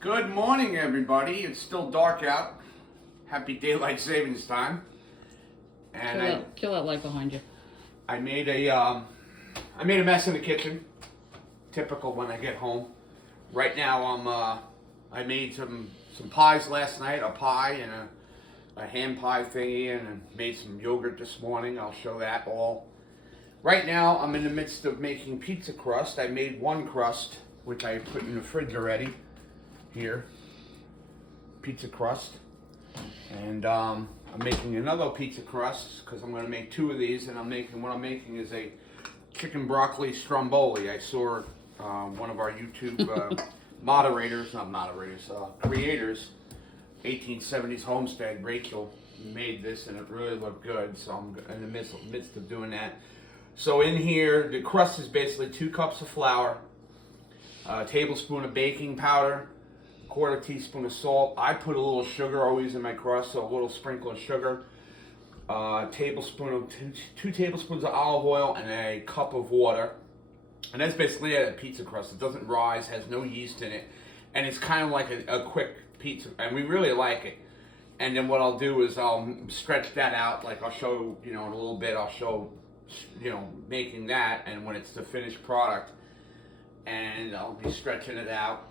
Good morning, everybody. It's still dark out. Happy daylight savings time. And Kill that light behind you. I made a mess in the kitchen. Typical when I get home. Right now, I made some pies last night. A pie and a ham pie thingy, and I made some yogurt this morning. I'll show that all. Right now, I'm in the midst of making pizza crust. I made one crust, which I put in the fridge already. Here, pizza crust, and I'm making another pizza crust because I'm going to make two of these, and what I'm making is a chicken broccoli stromboli. I saw one of our YouTube creators, 1870s homestead, Rachel, made this, and it really looked good, so I'm in the midst of doing that. So in here, the crust is basically 2 cups of flour, a tablespoon of baking powder, quarter teaspoon of salt. I put a little sugar always in my crust, so a little sprinkle of sugar, two tablespoons of olive oil, and a cup of water. And that's basically a pizza crust. It doesn't rise, has no yeast in it, and it's kind of like a quick pizza, and we really like it. And then what I'll do is I'll stretch that out, like I'll show, in a little bit, I'll show, making that, and when it's the finished product, and I'll be stretching it out.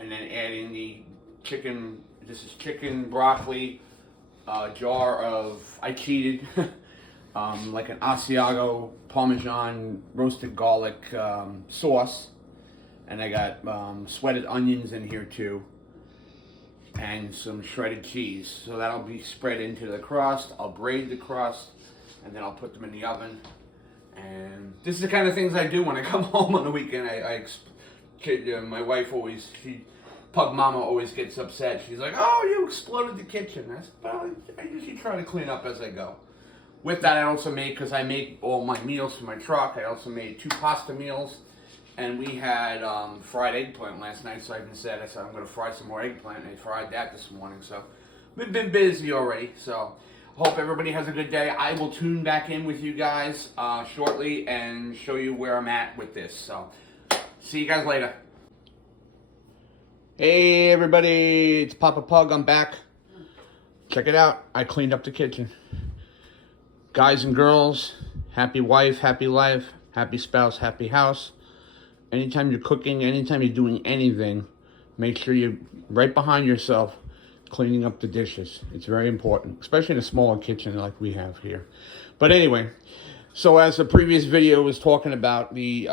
And then adding the chicken. This is chicken, broccoli, a jar of, I cheated, like an Asiago Parmesan roasted garlic sauce. And I got sweated onions in here too. And some shredded cheese. So that'll be spread into the crust. I'll braid the crust, and then I'll put them in the oven. And this is the kind of things I do when I come home on the weekend. My wife Pug Mama always gets upset. She's like, "Oh, you exploded the kitchen." I said, "Well, I usually try to clean up as I go." With that, I also made, because I make all my meals for my truck, I also made 2 pasta meals. And we had fried eggplant last night, so I said I'm going to fry some more eggplant, and I fried that this morning. So we've been busy already. So hope everybody has a good day. I will tune back in with you guys shortly and show you where I'm at with this. So see you guys later. Hey everybody, it's Papa Pug. I'm back. Check it out. I cleaned up the kitchen. Guys and girls, happy wife, happy life, happy spouse, happy house. Anytime you're cooking, anytime you're doing anything, make sure you're right behind yourself cleaning up the dishes. It's very important, especially in a smaller kitchen like we have here. But anyway, so as the previous video was talking about the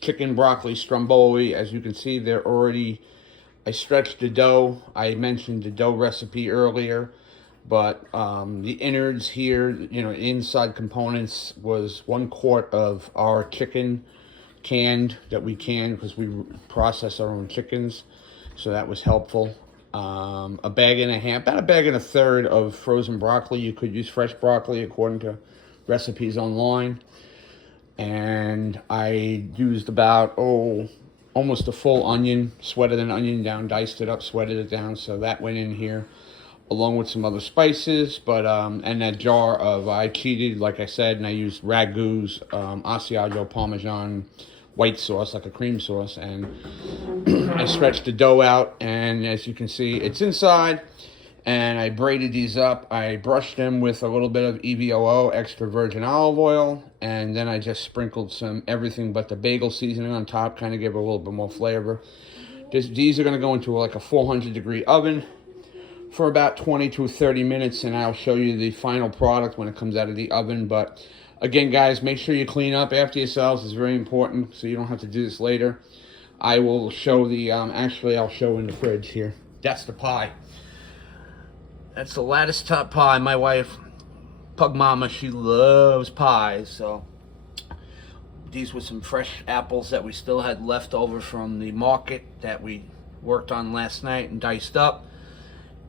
chicken broccoli stromboli, as you can see, I stretched the dough. I mentioned the dough recipe earlier, but the innards here, inside components, was 1 quart of our chicken canned, that we can because we process our own chickens, so that was helpful. A bag and a half, about a bag and a third of frozen broccoli. You could use fresh broccoli according to recipes online. And I used about, almost a full onion, sweated an onion down, diced it up, sweated it down, so that went in here, along with some other spices, but, and that jar of, I cheated, like I said, and I used Ragu's Asiago Parmesan white sauce, like a cream sauce, and I stretched the dough out, and as you can see, it's inside, and I braided these up. I brushed them with a little bit of EVOO, extra virgin olive oil, and then I just sprinkled some everything but the bagel seasoning on top, kind of give it a little bit more flavor. These are going to go into like a 400-degree oven for about 20 to 30 minutes, and I'll show you the final product when it comes out of the oven. But again, guys, make sure you clean up after yourselves. It's very important, so you don't have to do this later. I will show I'll show in the fridge here. That's the pie. That's the lattice top pie. My wife, Pug Mama, she loves pies. So these were some fresh apples that we still had left over from the market that we worked on last night and diced up.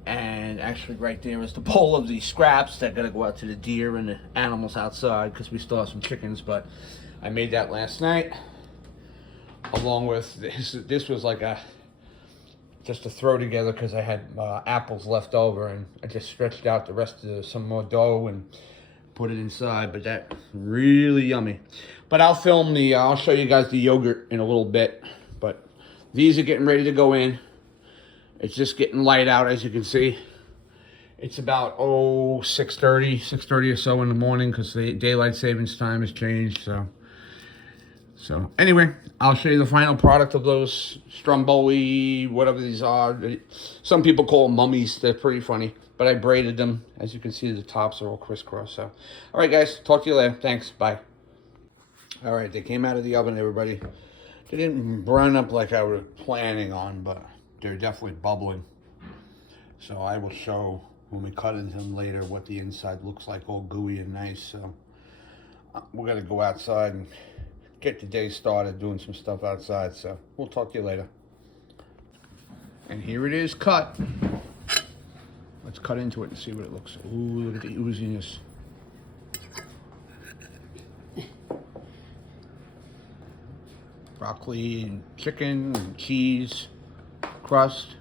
And actually right there is the bowl of the scraps that gotta go out to the deer and the animals outside, because we still have some chickens. But I made that last night, along with this was like just to throw together, because I had apples left over, and I just stretched out the rest of some more dough and put it inside. But that's really yummy. But I'll show you guys the yogurt in a little bit. But These are getting ready to go in. It's just getting light out, as you can see. It's about 6:30 or so in the morning because the daylight savings time has changed. So anyway, I'll show you the final product of those Stromboli, whatever these are. Some people call them mummies. They're pretty funny. But I braided them. As you can see, the tops are all crisscross. So, all right, guys. Talk to you later. Thanks. Bye. All right, they came out of the oven, everybody. They didn't burn up like I was planning on, but they're definitely bubbling. So I will show when we cut into them later what the inside looks like, all gooey and nice. So we're going to go outside and get the day started doing some stuff outside. So we'll talk to you later. And here it is cut. Let's cut into it and see what it looks like. Ooh, look at the ooziness. Broccoli and chicken and cheese, crust.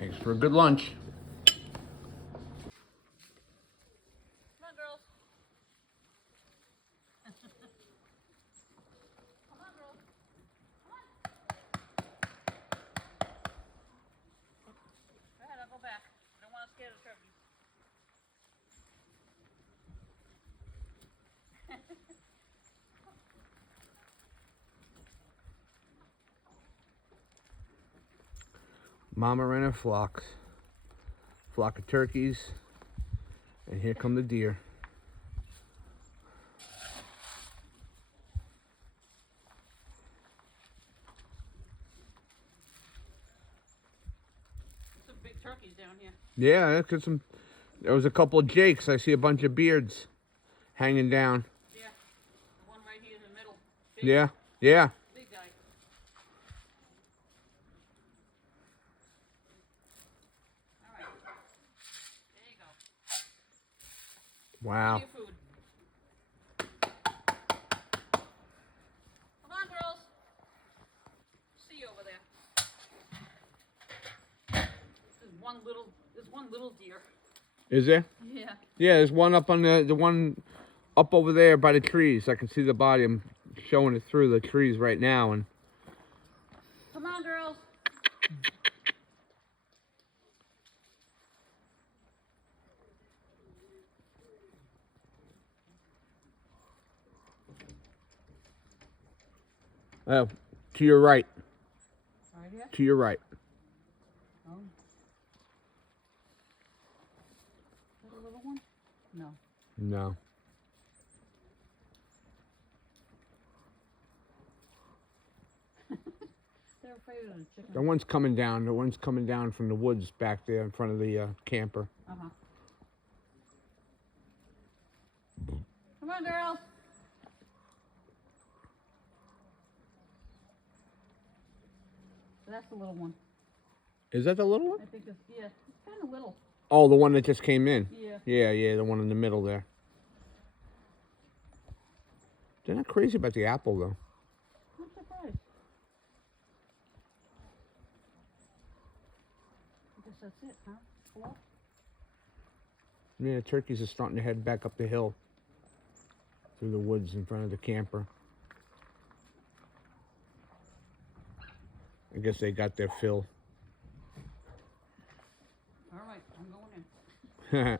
Makes for a good lunch. Come on, girls. Come on, girls. Come on. Go ahead, I'll go back. I don't want to scare the turkeys. Mama ran a flock of turkeys, and here come the deer. Some big turkeys down here. Yeah, cause there was a couple of jakes. I see a bunch of beards hanging down. Yeah. The one right here in the middle. Yeah, yeah. Big guy. All right. There you go. Wow. Give you food. Come on, girls. See you over there. There's one little deer. Is there? Yeah. Yeah, there's one up on the one up over there by the trees. I can see the body. I'm showing it through the trees right now, and Come on, girls. to your right. Right here? To your right. Oh. Is that a little one? No. No. They're afraid of the chicken. The one's coming down. The one's coming down from the woods back there in front of the camper. Uh-huh. Come on, girls. That's the little one. Is that the little one? I think it's, yeah, it's kind of little. Oh, the one that just came in. Yeah. Yeah, the one in the middle there. They're not crazy about the apple, though. I'm surprised. I guess that's it, huh? Hello? Yeah, the turkeys are starting to head back up the hill through the woods in front of the camper. I guess they got their fill. All right, I'm going in.